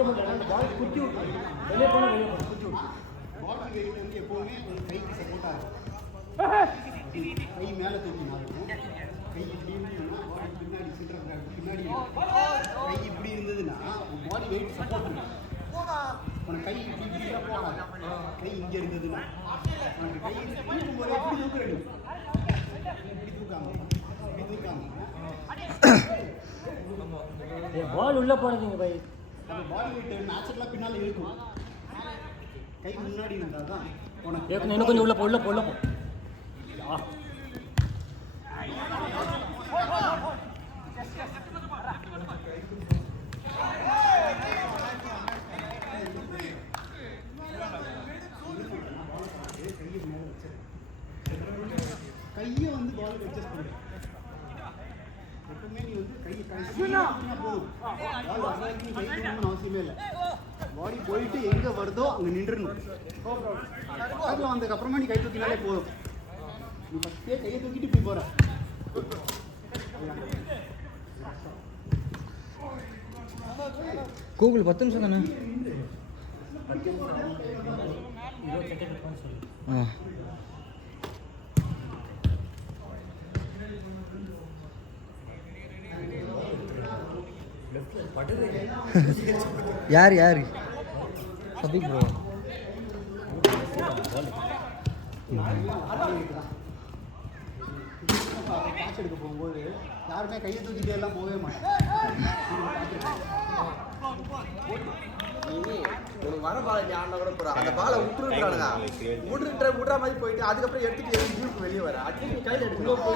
எடுக்க முடியல. அந்த பால் குத்தி விட்டு வெளியே போனால் குத்தி விட்டு பால் வெயிட் வந்து எப்போவுமே கொஞ்சம் கைக்கு சப்போர்ட்டாக இருக்கும். கை மேலே தூக்கினாலும் கை இப்படி இருந்ததுன்னா பாடி பின்னாடி சில்ட்ரன் பின்னாடி கை இப்படி இருந்ததுன்னா பாடி வெயிட் சப்போர்ட் இருக்கும். உனக்கு கை இப்படி இப்படிலாம் போகாது. கை இங்கே இருந்ததுன்னா உனக்கு கை தூக்கும்போது எப்படி தூக்குறேன் இப்படி தூக்காம பால் உள்ளே போனதுங்க பை. அந்த பாடி வெயிட் நேச்சுரலாக பின்னால் இருக்கும். கை முன்னாடி இருந்தால் தான் உனக்கு இன்னும் கொஞ்சம் உள்ள போ உள்ள போ. கையை வந்து பாலுக்கு அட்ஜஸ்ட் பண்ணு. எப்பவுமே நீ வந்து கையை போதும். பால் வர்றதுக்கு கை தூக்கணும்னு அவசியமே இல்லை. பாடி போயிட்டு எங்கே வருதோ அங்கே நின்றுடணும். பக்கத்தில் வந்ததுக்கப்புறமா நீ கை தூக்கினாலே போதும். நீ ஃபஸ்ட்டே கையை தூக்கிட்டு இப்படி போகிற. கூகுள் 10 நிமிஷம் தானே. யார் யார் சதீக் ப்ரோ. கேட்ச் எடுக்க போகும்போது யாருமே கையை தூக்கிட்டே எல்லாம் போகவே மாட்டேன். உனக்கு வர பாலை நீ ஆடினா கூட போகிறா. அந்த பாலை விட்டுருக்கானுங்க. விட்ற மாதிரி போயிட்டு அதுக்கப்புறம் எடுத்துட்டு ஜூலுக்கு வெளியே வர. அட்லீஸ்ட் நீ கையில் எடுக்கணும்.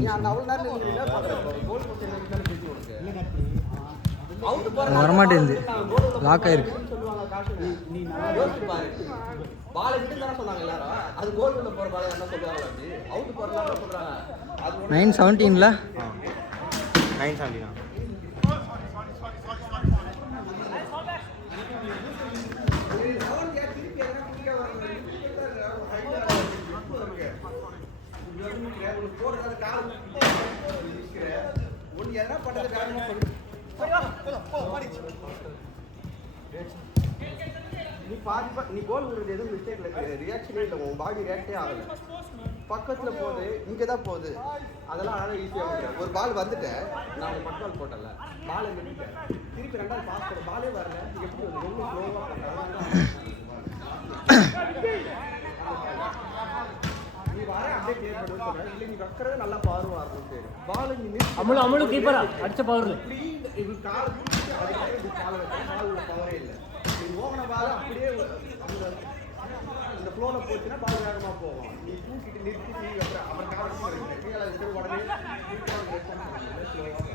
நீ அந்த அவ்வளோ நேரம் என்ன பார்க்குற கோல் போட்டு பேசி உனக்கு வரமாட்டேன். லாக் ஆயிருக்கு. சொல்லுவாங்க காசு நீ யோசிச்சு பாரு. பாலை விட்டு தானே சொன்னாங்க எல்லாரும். அது கோல் உள்ள போகிற பாலை என்ன சொல்லுவாங்க. அப்படி அவுட்டு போகிறதா சொல்கிறாங்க. அது 9:17 9:17 நீ கோல் விடுறது எதுவும் மிஸ்டேக் இல்லை. ரியாக்ஷனே இல்லை. உன் பாடி ரியாக்டே ஆகலை. பக்கத்தில் போகுது, இங்கே தான் போகுது. அதெல்லாம் ஆனால் ஈஸியாக முடியும். ஒரு பால் வந்துட்டேன், நான் ஒரு பட் பால் போட்டல, பாலை நின்றுட்டேன். திருப்பி ரெண்டாவது பாஸ் போட பாலே வரல. எப்படி வந்து ரொம்ப ஸ்லோவாக போட்டேன். நீ வர அப்படியே கிளியர் பண்ணு சொல்கிறேன். இல்லை நீ வைக்கிறது நல்லா பார்வை வரணும். பால் நீ அமுலு கீப்பரா அடிச்ச பவர் இப்படி கால் அதுக்காக இப்படி காலை வச்சு பால் உள்ள பவரே இல்லை. நீ ஓவன பால் அப்படியே இந்த ஃப்ளோவில் போச்சுன்னா பால் வேகமாக போகும். நீ தூக்கிட்டு நிறுத்தி அப்புறம் அப்புறம் கால் உடனே ஸ்லோவாக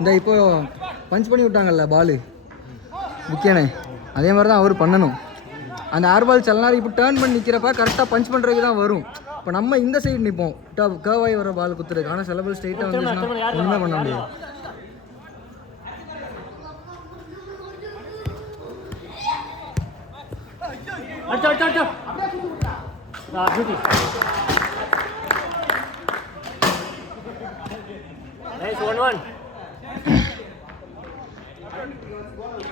இந்த இப்போ பஞ்ச் பண்ணி விட்டாங்கல்ல பால் விக்கேனே, அதே மாதிரி தான் அவர் பண்ணணும். அந்த ஏர் பால் சில நேரம் இப்போ டேர்ன் பண்ணி நிற்கிறப்ப கரெக்டாக பஞ்ச் பண்ணுறதுக்கு தான் வரும். இப்போ நம்ம இந்த சைடு நிற்போம் கேர்வாய் வர பால் குத்துறதுக்கு. ஆனால் சில பால் ஸ்ட்ரைட்டாக வந்துச்சுன்னா ஒன்றுமே பண்ண முடியாது.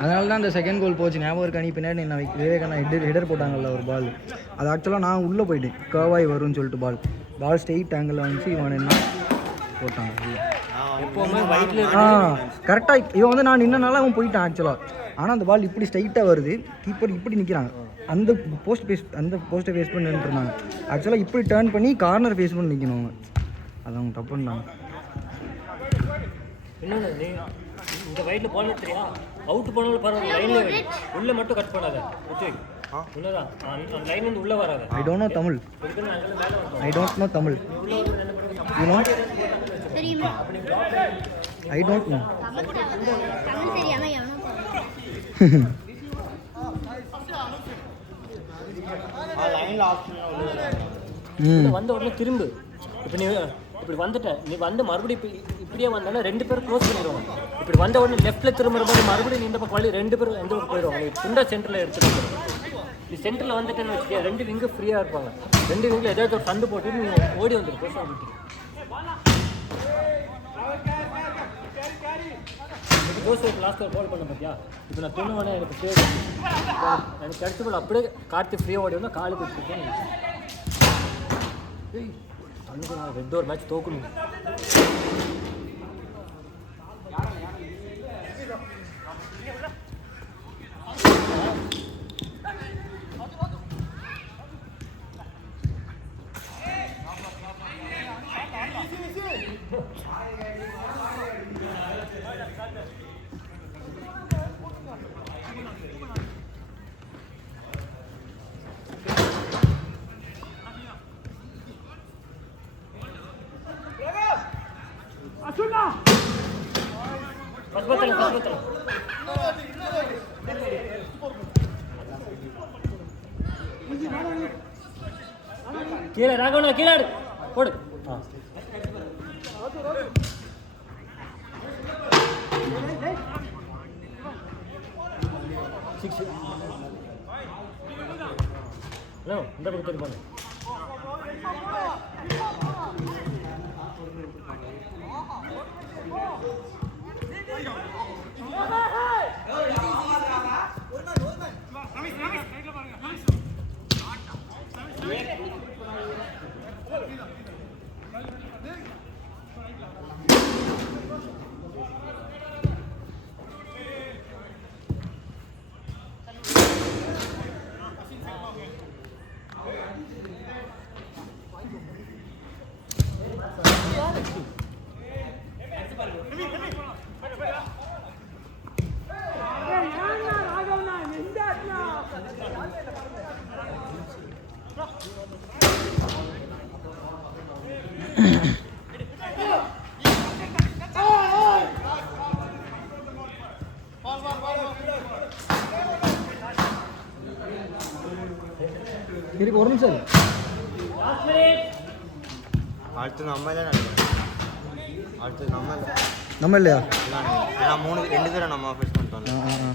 அதனால தான் அந்த செகண்ட் கோல் போச்சு. ஞாபகம் இருக்கா? நீ பின்னாடி நான் விவேகானா ஹெடர் போட்டாங்கல்ல ஒரு பால், அது ஆக்சுவலாக நான் உள்ளே போயிட்டேன். கர்வாய் வரும்னு சொல்லிட்டு பால் ஸ்ட்ரெயிட் ஆங்கிளில் வந்துச்சு. இவன் என்ன போட்டாங்க கரெக்டாக. இவன் வந்து நான் நின்னனால அவன் போயிட்டான் ஆக்சுவலாக. ஆனால் அந்த பால் இப்படி ஸ்ட்ரைட்டாக வருது, கீப்பர் இப்படி நிற்கிறாங்க. அந்த போஸ்ட்டை ஃபேஸ் பண்ணி நின்றுருந்தாங்க. ஆக்சுவலாக இப்படி டேர்ன் பண்ணி கார்னர் ஃபேஸ் பண்ணி நிற்கணும் அவங்க. அது அவங்க தப்பு பண்ணாங்க. இன்னொன்று இந்த வயலில் போன தெரியா, அவுட் போனாலும் பரவாயில்ல, லைனில் உள்ளே மட்டும் கட் பண்ணாத. ஓகே உள்ளதான் அந்த லைன் வந்து உள்ளே வராது. I don't know Tamil. I don't know Tamil. You know? I don't know. வந்த உடனே திரும்பு. இப்போ நீ இப்படி வந்துட்ட, நீ வந்து மறுபடியும் இப்படியே வந்தாலும் 2 பேரும் க்ளோஸ் பண்ணிடுவாங்க. இப்படி வந்த உடனே லெஃப்ட்டில் திரும்புற மாதிரி மறுபடியும் நீ இந்த பக்கம் வழி 2 பேரும் எந்த பக்கம் போயிடுவாங்க. நீ துண்டா சென்டரில் எடுத்துகிட்டு நீ சென்டரில் வந்துட்டேன்னு வச்சுக்க, 2 விங்கு ஃப்ரீயாக இருப்பாங்க. 2 விங்கில் ஏதாவது ஒரு சண்டு போட்டு நீ ஓடி வந்துடும். ஜோஸ் ஒரு லாஸ்ட் கோல் பண்ண பார்த்தியா? இப்போ நான் துணுவானே எனக்கு ஃப்ரீயாக எனக்கு கிடைச்ச போல் அப்படியே கார்த்தி ஃப்ரீயாக ஓடி வந்தால் காலு கொடுத்துருக்கேன். அன்றைக்கி நான் 2 மேட்ச் தோக்கணும். கீழே ராகவனா கீழே போடு. ஹலோ இந்த பக்கம் திருப்பாங்க. இருக்கு ஒரு நிமிஷம். அடுத்து நம்ம தான் நினைக்கிறேன். அடுத்து நம்ம இல்லையா? ஏன்னா 2 பேரை நம்ம ஃபேஸ் பண்ணிட்டோம்.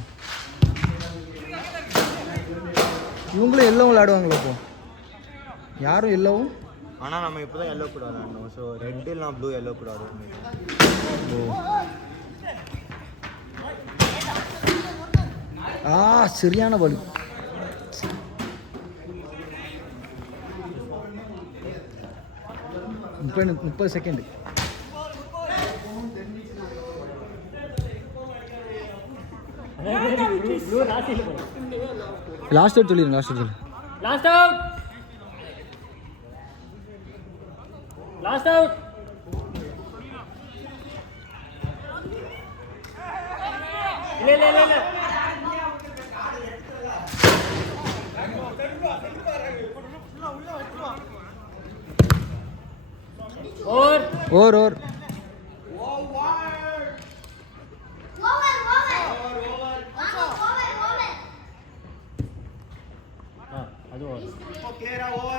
இவங்களும் எல்லோவும் விளையாடுவாங்களா இப்போ? யாரும் எல்லோவும்? ஆனால் நம்ம இப்போ தான் எல்லோ கூட விளையாடணும். ஸோ ரெட் இல்லைனா ப்ளூ எல்லோ கூட விளையாடணும். சரியான பால். இப்போ 30 செகண்ட். லாஸ்ட் அவுட் சொல்லிடுங்க. Last out. இல்லை ஓவர் ஓவர் இப்போ கிளியரா ஓவர்